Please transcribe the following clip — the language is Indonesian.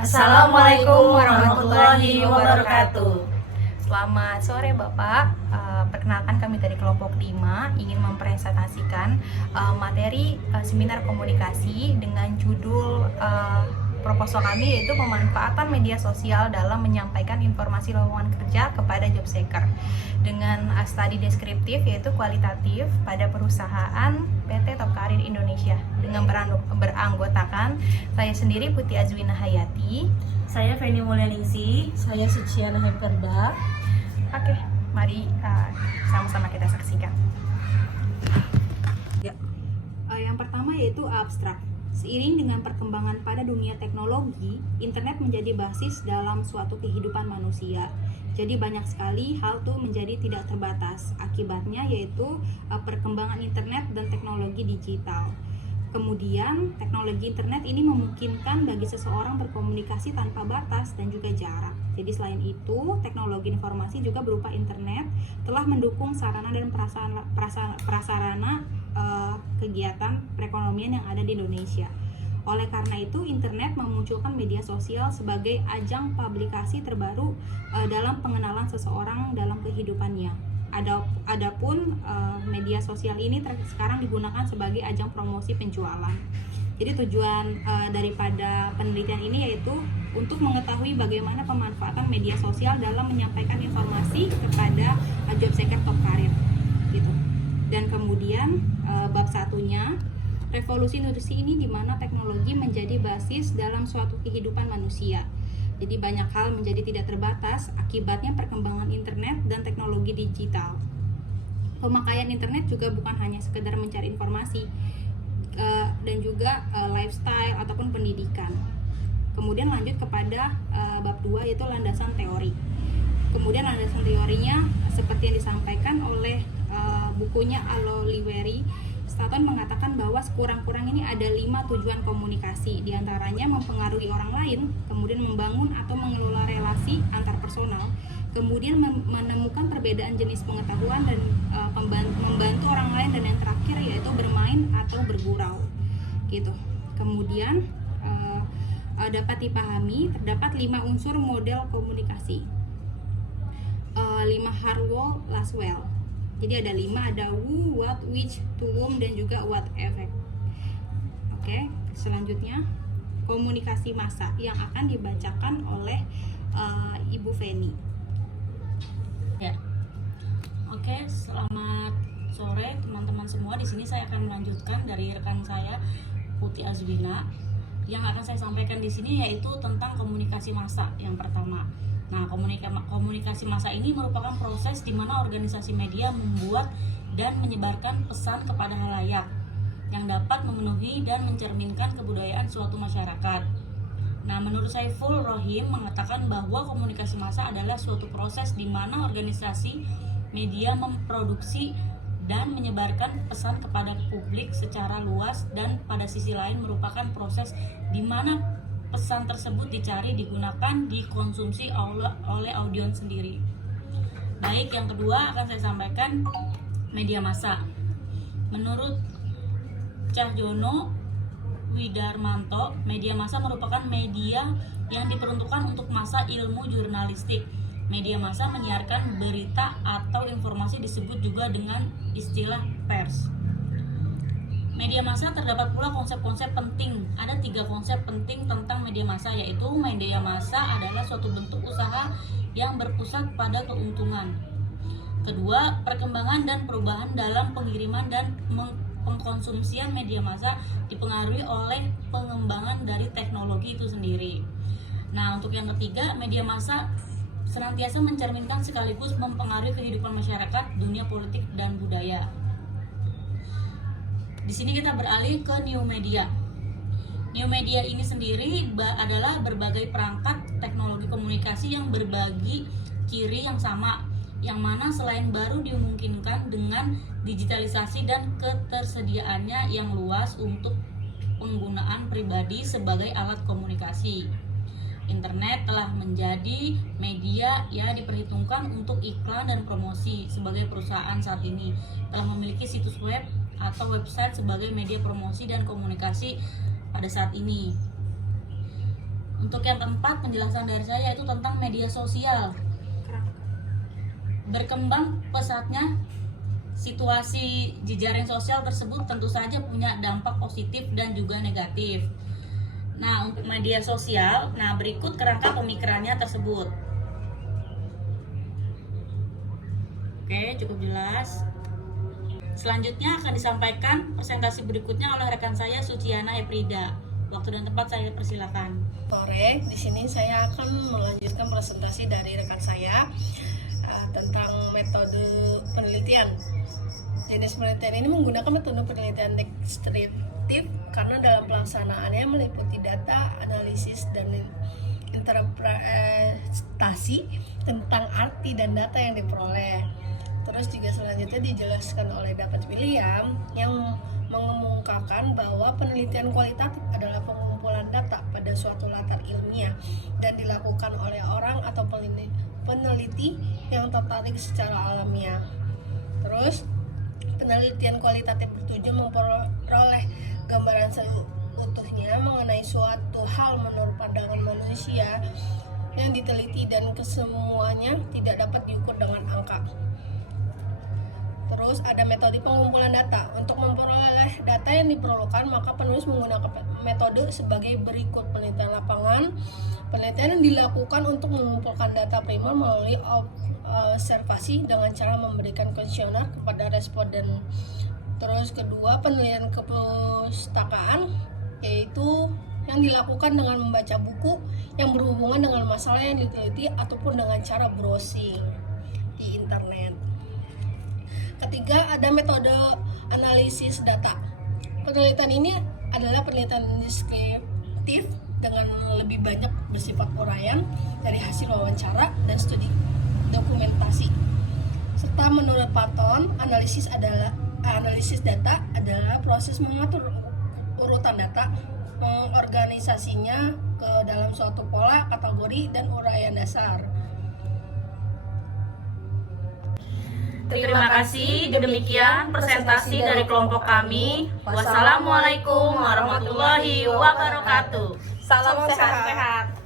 Assalamualaikum warahmatullahi wabarakatuh. Selamat sore Bapak. Perkenalkan kami dari kelompok 5 ingin mempresentasikan materi seminar komunikasi dengan judul proposal kami, yaitu pemanfaatan media sosial dalam menyampaikan informasi lowongan kerja kepada job seeker dengan studi deskriptif yaitu kualitatif pada perusahaan PT Top Karir Indonesia dengan beranggotakan saya sendiri Putih Azwina Hayati. Saya Feni Mulyaningsi. Saya Suciana Hemperda. Oke, mari sama-sama kita saksikan. Yang pertama yaitu abstrak. Seiring dengan perkembangan pada dunia teknologi, internet menjadi basis dalam suatu kehidupan manusia. Jadi banyak sekali hal tuh menjadi tidak terbatas. Akibatnya yaitu perkembangan internet dan teknologi digital. Kemudian teknologi internet ini memungkinkan bagi seseorang berkomunikasi tanpa batas dan juga jarak. Jadi selain itu, teknologi informasi juga berupa internet telah mendukung sarana dan prasarana kegiatan perekonomian yang ada di Indonesia. Oleh karena itu, internet memunculkan media sosial sebagai ajang publikasi terbaru dalam pengenalan seseorang dalam kehidupannya. Adapun media sosial ini sekarang digunakan sebagai ajang promosi penjualan. Jadi tujuan daripada penelitian ini yaitu untuk mengetahui bagaimana pemanfaatan media sosial dalam menyampaikan informasi kepada job seeker top karir gitu. Dan kemudian bab satunya, revolusi industri ini di mana teknologi menjadi basis dalam suatu kehidupan manusia. Jadi banyak hal menjadi tidak terbatas akibatnya perkembangan internet dan teknologi digital. Pemakaian internet juga bukan hanya sekedar mencari informasi dan juga lifestyle ataupun pendidikan. Kemudian lanjut kepada bab 2 yaitu landasan teori. Kemudian landasan teorinya seperti yang disampaikan oleh bukunya Allolivery. Staton mengatakan bahwa sekurang-kurang ini ada 5 tujuan komunikasi, diantaranya mempengaruhi orang lain, kemudian membangun atau mengelola relasi antar personal, kemudian menemukan perbedaan jenis pengetahuan dan membantu orang lain, dan yang terakhir yaitu bermain atau bergurau gitu. Kemudian dapat dipahami terdapat 5 unsur model komunikasi, 5 Harwell Laswell. Jadi ada 5, ada who, what, which, to whom, dan juga what effect. Oke, selanjutnya komunikasi massa yang akan dibacakan oleh Ibu Feni. Ya. Oke, selamat sore teman-teman semua. Di sini saya akan melanjutkan dari rekan saya Putih Azwina. Yang akan saya sampaikan di sini yaitu tentang komunikasi massa yang pertama. Nah, komunikasi massa ini merupakan proses di mana organisasi media membuat dan menyebarkan pesan kepada halayak yang dapat memenuhi dan mencerminkan kebudayaan suatu masyarakat. Nah, menurut Saiful Rohim mengatakan bahwa komunikasi massa adalah suatu proses di mana organisasi media memproduksi dan menyebarkan pesan kepada publik secara luas, dan pada sisi lain merupakan proses di mana pesan tersebut dicari, digunakan, dikonsumsi oleh audiens sendiri. Baik, yang kedua akan saya sampaikan media massa. Menurut Cahyono Widarmanto, media massa merupakan media yang diperuntukkan untuk massa ilmu jurnalistik. Media massa menyiarkan berita atau informasi, disebut juga dengan istilah pers. Media massa terdapat pula konsep-konsep penting. Ada 3 konsep penting tentang media massa, yaitu media massa adalah suatu bentuk usaha yang berpusat pada keuntungan. Kedua, perkembangan dan perubahan dalam pengiriman dan pengkonsumsian media massa dipengaruhi oleh pengembangan dari teknologi itu sendiri. Nah, untuk yang ketiga, media massa senantiasa mencerminkan sekaligus mempengaruhi kehidupan masyarakat, dunia politik, dan budaya. Di sini kita beralih ke new media. New media ini sendiri adalah berbagai perangkat teknologi komunikasi yang berbagi ciri yang sama, yang mana selain baru dimungkinkan dengan digitalisasi dan ketersediaannya yang luas untuk penggunaan pribadi sebagai alat komunikasi. Internet telah menjadi media yang diperhitungkan untuk iklan dan promosi. Sebagai perusahaan saat ini telah memiliki situs web atau website sebagai media promosi dan komunikasi pada saat ini. Untuk yang keempat, penjelasan dari saya itu tentang media sosial. Berkembang pesatnya situasi jejaring sosial tersebut tentu saja punya dampak positif dan juga negatif. Nah, untuk media sosial, berikut kerangka pemikirannya tersebut. Oke, cukup jelas. Selanjutnya akan disampaikan presentasi berikutnya oleh rekan saya Suciana Eprida. Waktu dan tempat saya persilakan. Sore, di sini saya akan melanjutkan presentasi dari rekan saya tentang metode penelitian. Jenis penelitian ini menggunakan metode penelitian deskriptif karena dalam pelaksanaannya meliputi data, analisis, dan interpretasi tentang arti dan data yang diperoleh. Terus juga selanjutnya dijelaskan oleh David William yang mengemukakan bahwa penelitian kualitatif adalah pengumpulan data pada suatu latar ilmiah dan dilakukan oleh orang atau peneliti yang tertarik secara alamiah. Terus penelitian kualitatif bertujuan memperoleh gambaran seutuhnya mengenai suatu hal menurut pandangan manusia yang diteliti dan kesemuanya tidak dapat diukur dengan angka. Terus ada metode pengumpulan data. Untuk memperoleh data yang diperlukan, maka penulis menggunakan metode sebagai berikut: penelitian lapangan. Penelitian yang dilakukan untuk mengumpulkan data primer melalui observasi dengan cara memberikan kuesioner kepada responden. Terus kedua, penelitian kepustakaan, yaitu yang dilakukan dengan membaca buku yang berhubungan dengan masalah yang diteliti ataupun dengan cara browsing di internet. Ketiga, ada metode analisis data. Penelitian ini adalah penelitian deskriptif dengan lebih banyak bersifat uraian dari hasil wawancara dan studi dokumentasi. Serta menurut Patton, analisis data adalah proses mengatur urutan data, mengorganisasinya ke dalam suatu pola, kategori, dan uraian dasar. Terima kasih. Demikian presentasi dari kelompok kami. Wassalamualaikum warahmatullahi wabarakatuh. Salam sehat.